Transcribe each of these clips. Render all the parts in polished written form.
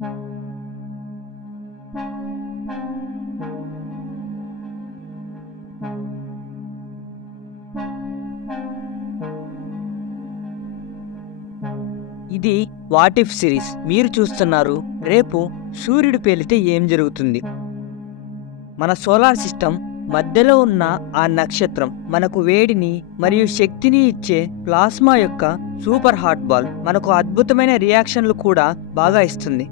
ఇది what if series. మీరు చూస్తున్నారు రేపు సూర్యుడు పేలితే ఏం జరుగుతుంది. మన సోలార్ సిస్టమ్ మధ్యలో ఉన్న ఆ నక్షత్రం మనకు వేడిని మరియు శక్తిని ఇచ్చే ప్లాస్మా యొక్క సూపర్ హాట్ బాల్ మనకు అద్భుతమైన రియాక్షన్లు కూడా బాగా ఇస్తుంది.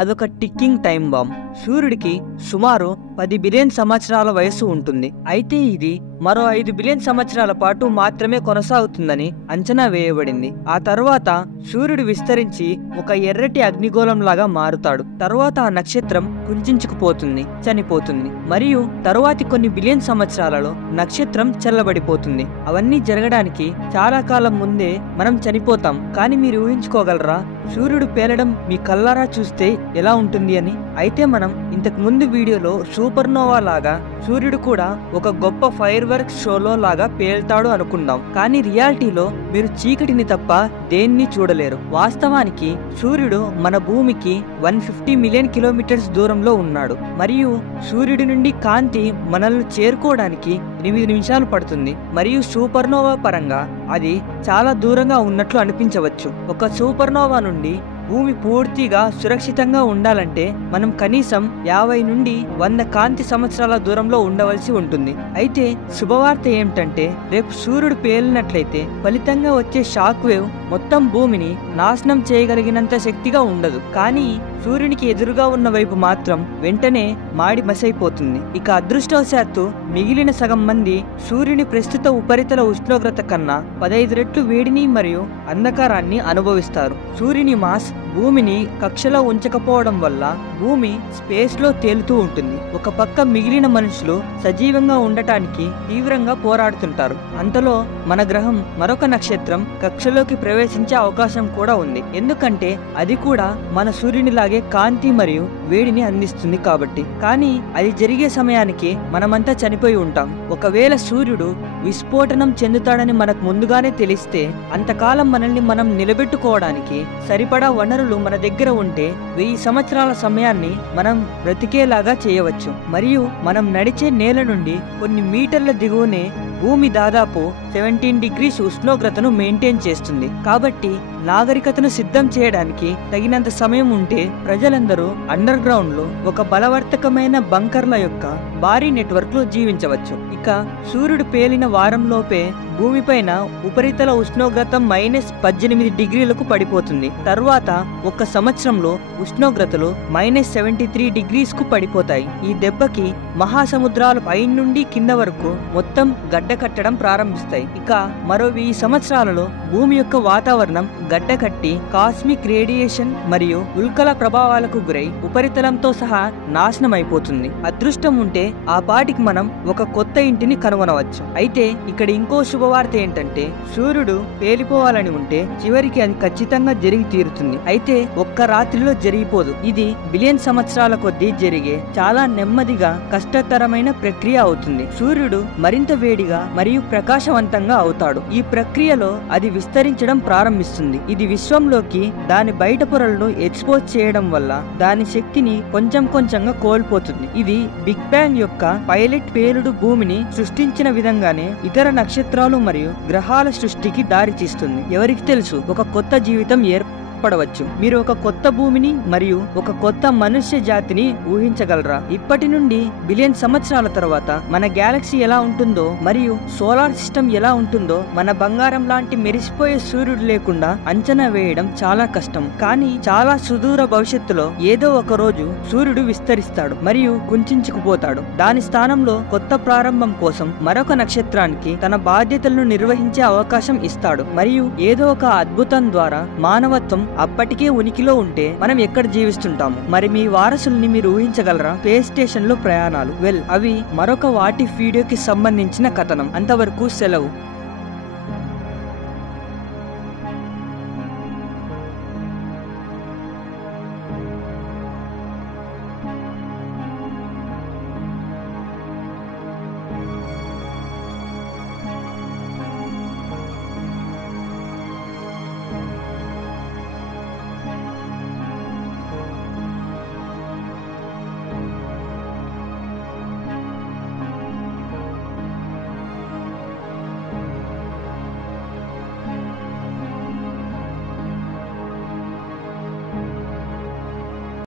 అదొక టిక్కింగ్ టైం బాంబ్. సూర్యుడికి సుమారు 10 బిలియన్ సంవత్సరాల వయస్సు ఉంటుంది. అయితే ఇది మరో 5 బిలియన్ సంవత్సరాల పాటు మాత్రమే కొనసాగుతుందని అంచనా వేయబడింది. ఆ తర్వాత సూర్యుడు విస్తరించి ఒక ఎర్రటి అగ్నిగోళం లాగా మారుతాడు. తరువాత ఆ నక్షత్రం కుంచుకుపోతుంది, చనిపోతుంది. మరియు తరువాతి కొన్ని బిలియన్ సంవత్సరాలలో నక్షత్రం చల్లబడిపోతుంది. అవన్నీ జరగడానికి చాలా కాలం ముందే మనం చనిపోతాం. కానీ మీరు ఊహించుకోగలరా సూర్యుడు పేలడం మీ కళ్ళారా చూస్తే ఎలా ఉంటుంది అని? అయితే మనం ఇంతకు ముందు వీడియోలో సూపర్నోవా లాగా సూర్యుడు కూడా ఒక గొప్ప ఫైర్ వర్క్స్ షోలో లాగా పేల్తాడు అనుకున్నాం. కానీ రియాలిటీలో మీరు చీకటిని తప్ప దేన్ని చూడలేరు. వాస్తవానికి సూర్యుడు మన భూమికి 150 మిలియన్ కిలోమీటర్స్ దూరంలో ఉన్నాడు. మరియు సూర్యుడి నుండి కాంతి మనల్ని చేరుకోవడానికి 8 నిమిషాలు పడుతుంది. మరియు సూపర్నోవా పరంగా అది చాలా దూరంగా ఉన్నట్లు అనిపించవచ్చు. ఒక సూపర్నోవా నుండి భూమి పూర్తిగా సురక్షితంగా ఉండాలంటే మనం కనీసం 50 నుండి 100 కాంతి సంవత్సరాల దూరంలో ఉండవలసి ఉంటుంది. అయితే శుభవార్త ఏమిటంటే రేపు సూర్యుడు పేలినట్లయితే ఫలితంగా వచ్చే షాక్ వేవ్ మొత్తం భూమిని నాశనం చేయగలిగినంత శక్తిగా ఉండదు. కానీ సూర్యునికి ఎదురుగా ఉన్న వైపు మాత్రం వెంటనే మాడి మసైపోతుంది. ఇక అదృష్టవశాత్తు మిగిలిన సగం మంది సూర్యుని ప్రస్తుత ఉపరితల ఉష్ణోగ్రత కన్నా 15 రెట్లు వేడిని మరియు అంధకారాన్ని అనుభవిస్తారు. సూర్యుని మాస్ భూమిని కక్షలో ఉంచకపోవడం వల్ల భూమి స్పేస్ లో తేలుతూ ఉంటుంది. ఒక పక్క మిగిలిన మనుషులు సజీవంగా ఉండటానికి తీవ్రంగా పోరాడుతుంటారు. అంతలో మన గ్రహం మరొక నక్షత్రం కక్షలోకి ప్రవేశించే అవకాశం కూడా ఉంది. ఎందుకంటే అది కూడా మన సూర్యునిలాగే కాంతి మరియు వేడిని అందిస్తుంది కాబట్టి. కానీ అది జరిగే సమయానికి మనమంతా చనిపోయి ఉంటాం. ఒకవేళ సూర్యుడు విస్ఫోటనం చెందుతాడని మనకు ముందుగానే తెలిస్తే అంతకాలం మనల్ని మనం నిలబెట్టుకోవడానికి సరిపడా వనరులు మన దగ్గర ఉంటే 1000 సంవత్సరాల సమయాన్ని మనం బ్రతికేలాగా చేయవచ్చు. మరియు మనం నడిచే నేల నుండి కొన్ని మీటర్ల దిగువనే భూమి దాదాపు 17 డిగ్రీస్ ఉష్ణోగ్రతను మెయింటైన్ చేస్తుంది. కాబట్టి నాగరికతను సిద్ధం చేయడానికి తగినంత సమయం ఉంటే ప్రజలందరూ అండర్ గ్రౌండ్ లో ఒక బలవర్తకమైన బంకర్ల యొక్క భారీ నెట్వర్క్ లో జీవించవచ్చు. ఇక సూర్యుడు పేలిన వారంలోపే భూమిపైన ఉపరితల ఉష్ణోగ్రత -18 డిగ్రీలకు పడిపోతుంది. తర్వాత 1 సంవత్సరంలో ఉష్ణోగ్రతలు -73 డిగ్రీస్ కు పడిపోతాయి. ఈ దెబ్బకి మహాసముద్రాలు పై నుండి కింద వరకు మొత్తం గడ్డకట్టడం ప్రారంభిస్తాయి. ఇక మరో 1000 సంవత్సరాలలో భూమి యొక్క వాతావరణం గడ్డకట్టి కాస్మిక్ రేడియేషన్ మరియు ఉల్కల ప్రభావాలకు గురై ఉపరితలంతో సహా నాశనం అయిపోతుంది. అదృష్టం ఉంటే ఆ పాటికి మనం ఒక కొత్త ఇంటిని కనుగొనవచ్చు. అయితే ఇక్కడ ఇంకో శుభవార్త ఏంటంటే సూర్యుడు పేలిపోవాలని ఉంటే చివరికి అది ఖచ్చితంగా జరిగి తీరుతుంది. అయితే ఒక్క రాత్రిలో జరిగిపోదు. ఇది బిలియన్ సంవత్సరాల కొద్దీ జరిగే చాలా నెమ్మదిగా కష్టతరమైన ప్రక్రియ అవుతుంది. సూర్యుడు మరింత వేడిగా మరియు ప్రకాశవంతంగా అవుతాడు. ఈ ప్రక్రియలో అది విస్తరించడం ప్రారంభిస్తుంది. ఇది విశ్వంలోకి దాని బయట పొరలను ఎక్స్పోజ్ చేయడం వల్ల దాని శక్తిని కొంచెం కొంచెంగా కోల్పోతుంది. ఇది బిగ్ బ్యాంగ్ యొక్క పైలట్ పేలుడు భూమిని సృష్టించిన విధంగానే ఇతర నక్షత్రాలు మరియు గ్రహాల సృష్టికి దారితీస్తుంది. ఎవరికి తెలుసు, ఒక కొత్త జీవితం ఏర్పడవచ్చు. మీరు ఒక కొత్త భూమిని మరియు ఒక కొత్త మనుష్య జాతిని ఊహించగలరా? ఇప్పటి నుండి బిలియన్ సంవత్సరాల తర్వాత మన గ్యాలక్సీ ఎలా ఉంటుందో మరియు సోలార్ సిస్టమ్ ఎలా ఉంటుందో మన బంగారం లాంటి మెరిసిపోయే సూర్యుడు లేకుండా అంచనా వేయడం చాలా కష్టం. కానీ చాలా సుదూర భవిష్యత్తులో ఏదో ఒక రోజు సూర్యుడు విస్తరిస్తాడు మరియు కుంచుకుపోతాడు. దాని స్థానంలో కొత్త ప్రారంభం కోసం మరొక నక్షత్రానికి తన బాధ్యతలను నిర్వహించే అవకాశం ఇస్తాడు. మరియు ఏదో ఒక అద్భుతం ద్వారా మానవత్వం అప్పటికే ఉనికిలో ఉంటే మనం ఎక్కడ జీవిస్తుంటాము? మరి మీ వారసుల్ని మీరు ఊహించగలరా? స్పేస్ స్టేషన్ లో ప్రయాణాలు. అవి మరొక వాటి వీడియోకి సంబంధించిన కథనం. అంతవరకు సెలవు.